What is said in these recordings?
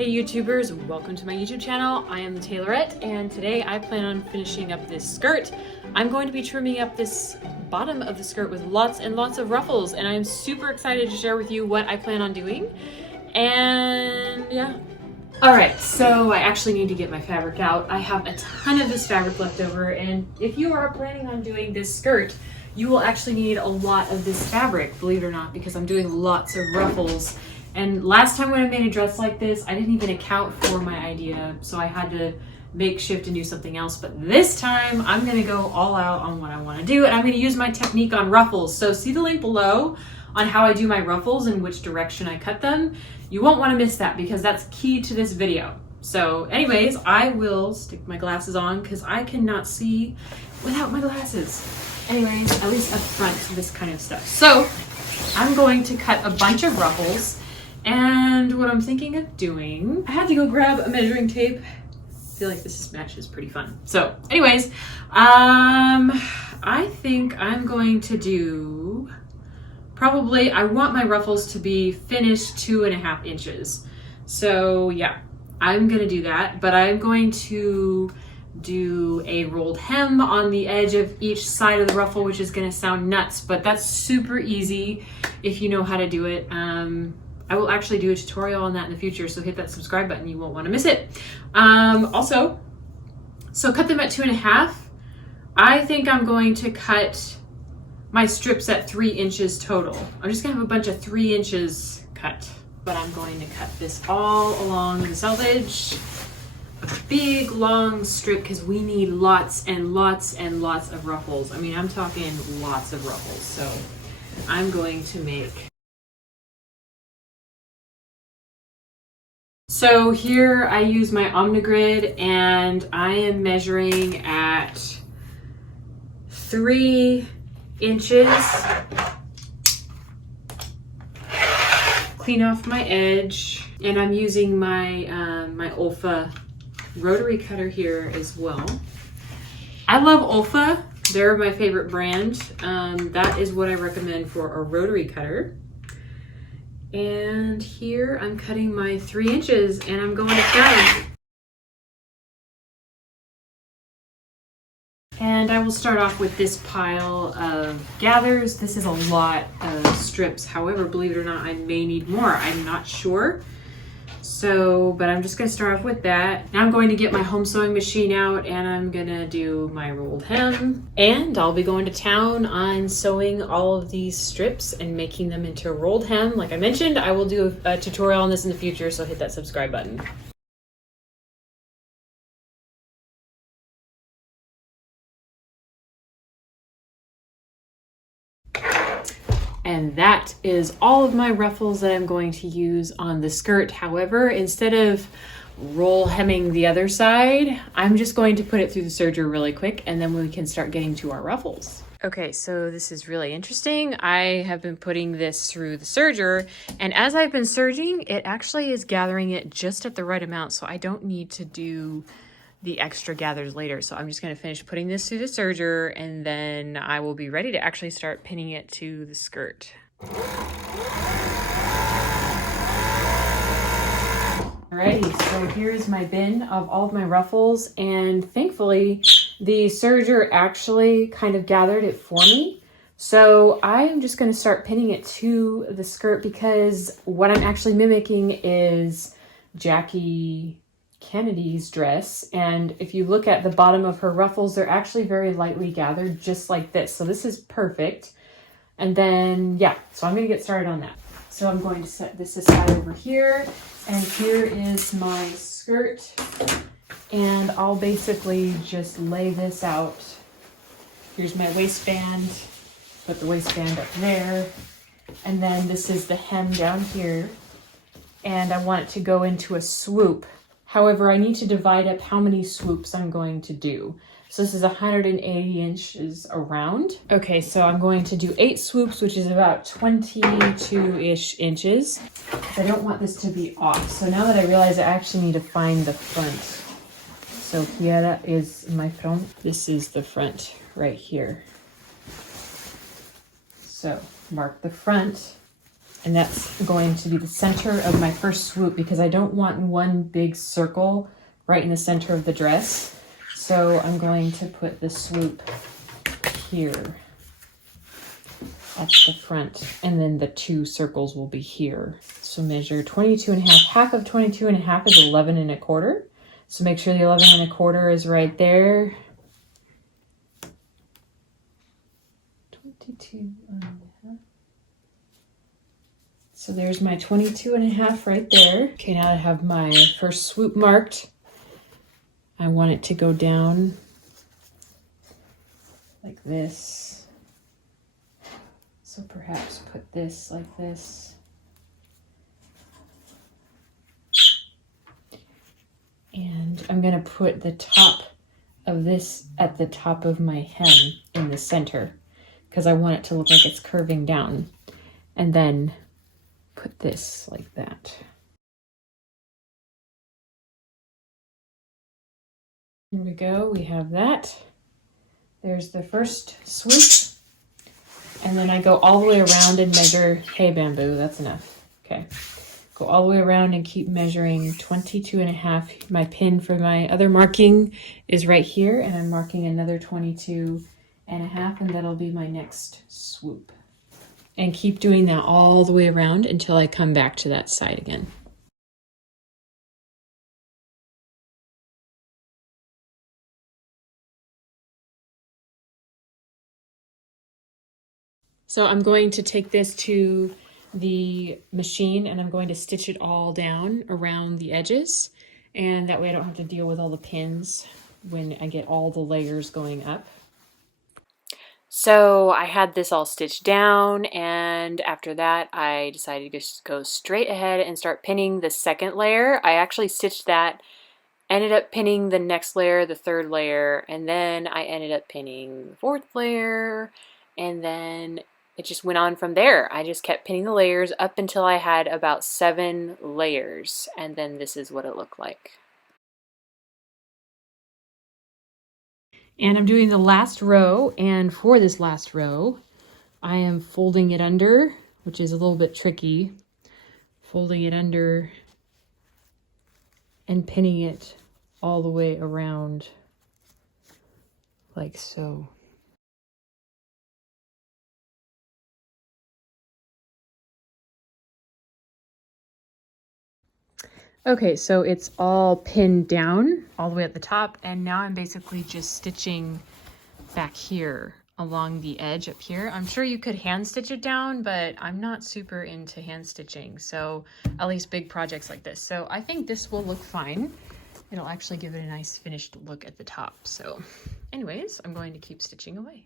Hey YouTubers, welcome to my YouTube channel. I am the Tailorette, and today I plan on finishing up this skirt. I'm going to be trimming up this bottom of the skirt with lots and lots of ruffles, and I'm super excited to share with you what I plan on doing. And yeah. Alright, so I actually need to get my fabric out. I have a ton of this fabric left over, and if you are planning on doing this skirt, you will actually need a lot of this fabric, believe it or not, because I'm doing lots of ruffles. And last time when I made a dress like this, I didn't even account for my idea, so I had to makeshift and do something else. But this time, I'm gonna go all out on what I wanna do, and I'm gonna use my technique on ruffles. So see the link below on how I do my ruffles and which direction I cut them. You won't wanna miss that because that's key to this video. So anyways, I will stick my glasses on because I cannot see without my glasses. Anyways, at least up front to this kind of stuff. So I'm going to cut a bunch of ruffles. And what I'm thinking of doing, I had to go grab a measuring tape. I feel like this match is pretty fun. So anyways, I think I'm going to do, probably, I want my ruffles to be finished 2.5 inches. So yeah, I'm gonna do that, but I'm going to do a rolled hem on the edge of each side of the ruffle, which is gonna sound nuts, but that's super easy if you know how to do it. I will actually do a tutorial on that in the future, so hit that subscribe button, you won't want to miss it. Also, so cut them at 2.5. I think I'm going to cut my strips at 3 inches total. I'm just gonna have a bunch of 3 inches cut, but I'm going to cut this all along the selvage. A big long strip because we need lots and lots and lots of ruffles. I mean, I'm talking lots of ruffles. So I'm going to make. So here I use my Omnigrid, and I am measuring at 3 inches. Clean off my edge, and I'm using my my Olfa rotary cutter here as well. I love Olfa. They're my favorite brand. That is what I recommend for a rotary cutter. And here I'm cutting my 3 inches, and I'm going to gather. And I will start off with this pile of gathers. This is a lot of strips. However, believe it or not, I may need more. I'm not sure. So, but I'm just gonna start off with that. Now I'm going to get my home sewing machine out, and I'm gonna do my rolled hem. And I'll be going to town on sewing all of these strips and making them into a rolled hem. Like I mentioned, I will do a tutorial on this in the future, so hit that subscribe button. And that is all of my ruffles that I'm going to use on the skirt. However, instead of roll hemming the other side, I'm just going to put it through the serger really quick, and then we can start getting to our ruffles. Okay, so this is really interesting. I have been putting this through the serger, and as I've been serging, it actually is gathering it just at the right amount, so I don't need to do the extra gathers later. So I'm just going to finish putting this through the serger, and then I will be ready to actually start pinning it to the skirt. Alrighty, so here is my bin of all of my ruffles, and thankfully the serger actually kind of gathered it for me. So I'm just going to start pinning it to the skirt because what I'm actually mimicking is Jackie Kennedy's dress, and if you look at the bottom of her ruffles, they're actually very lightly gathered, just like this. So this is perfect. And then yeah, so I'm gonna get started on that. So I'm going to set this aside over here, and here is my skirt, and I'll basically just lay this out. Here's my waistband, put the waistband up there, and then this is the hem down here, and I want it to go into a swoop. However, I need to divide up how many swoops I'm going to do. So this is 180 inches around. Okay, so I'm going to do 8 swoops, which is about 22-ish inches. I don't want this to be off. So now that I realize I actually need to find the front. So here is my front. This is the front right here. So mark the front. And that's going to be the center of my first swoop because I don't want one big circle right in the center of the dress. So I'm going to put the swoop here at the front, and then the 2 circles will be here. So measure 22 and a half. Half of 22 and a half is 11 and a quarter. So make sure the 11 and a quarter is right there. 22 and a half. So there's my 22 and a half right there. Okay, now I have my first swoop marked. I want it to go down like this. So perhaps put this like this. And I'm going to put the top of this at the top of my hem in the center because I want it to look like it's curving down. And then put this like that. Here we go, we have that. There's the first swoop. And then I go all the way around and measure, hey bamboo, that's enough. Okay, go all the way around and keep measuring 22 and a half. My pin for my other marking is right here, and I'm marking another 22 and a half, and that'll be my next swoop. And keep doing that all the way around until I come back to that side again. So I'm going to take this to the machine and I'm going to stitch it all down around the edges. And that way I don't have to deal with all the pins when I get all the layers going up. So I had this all stitched down, and after that I decided to just go straight ahead and start pinning the second layer. I actually stitched that, ended up pinning the next layer, the third layer, and then I ended up pinning the fourth layer, and then it just went on from there. I just kept pinning the layers up until I had about 7 layers, and then this is what it looked like. And I'm doing the last row, and for this last row, I am folding it under, which is a little bit tricky. Folding it under and pinning it all the way around, like so. Okay, so it's all pinned down all the way at the top, and now I'm basically just stitching back here along the edge up here. I'm sure you could hand stitch it down, but I'm not super into hand stitching, so at least big projects like this. So I think this will look fine. It'll actually give it a nice finished look at the top. So anyways, I'm going to keep stitching away.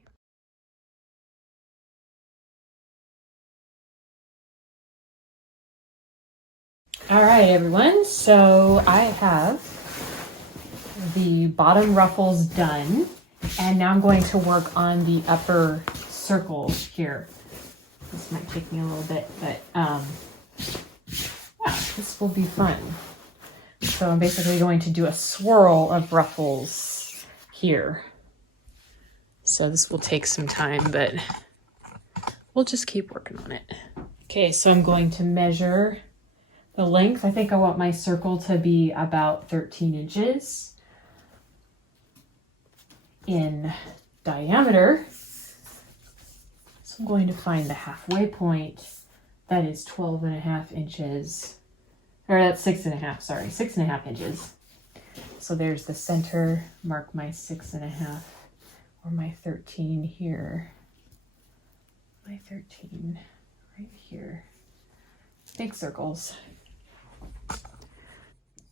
All right, everyone, so I have the bottom ruffles done, and now I'm going to work on the upper circle here. This might take me a little bit, but yeah, this will be fun. So I'm basically going to do a swirl of ruffles here. So this will take some time, but we'll just keep working on it. Okay, so I'm going to measure the length. I think I want my circle to be about 13 inches in diameter. So I'm going to find the halfway point. That is 12 and a half inches. Or that's 6.5, sorry, 6.5 inches. So there's the center, mark my 6.5 or my 13 here. My 13 right here. Big circles.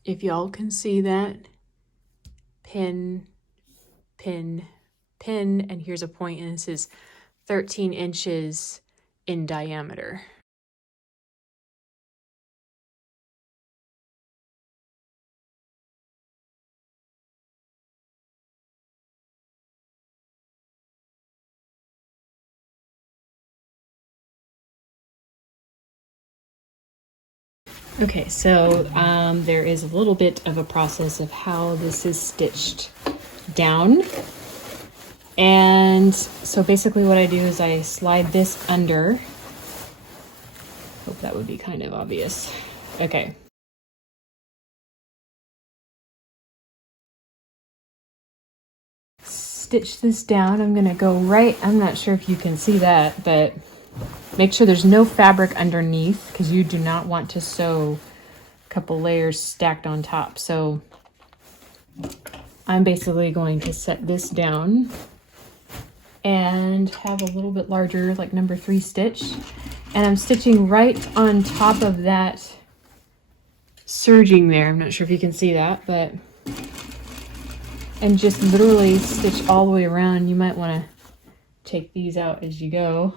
If y'all can see that, pin, pin, pin, and here's a point, and this is 13 inches in diameter. Okay, so there is a little bit of a process of how this is stitched down. And so basically what I do is I slide this under Hope that would be kind of obvious. Okay. Stitch this down. I'm gonna go right, I'm not sure if you can see that, but make sure there's no fabric underneath because you do not want to sew a couple layers stacked on top. So I'm basically going to set this down and have a little bit larger, like number 3 stitch. And I'm stitching right on top of that serging there. I'm not sure if you can see that, but, and just literally stitch all the way around. You might want to take these out as you go.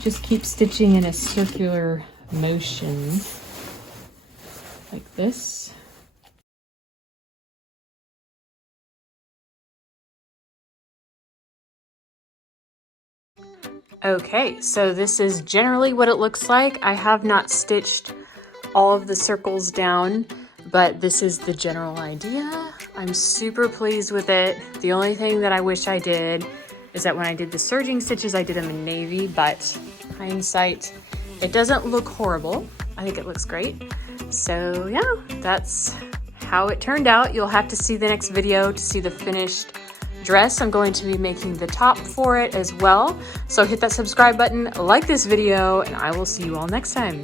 Just keep stitching in a circular motion like this. Okay, so this is generally what it looks like. I have not stitched all of the circles down, but this is the general idea. I'm super pleased with it. The only thing that I wish I did is that when I did the serging stitches, I did them in navy, but hindsight, it doesn't look horrible. I think it looks great. So yeah, that's how it turned out. You'll have to see the next video to see the finished dress. I'm going to be making the top for it as well. So hit that subscribe button, like this video, and I will see you all next time.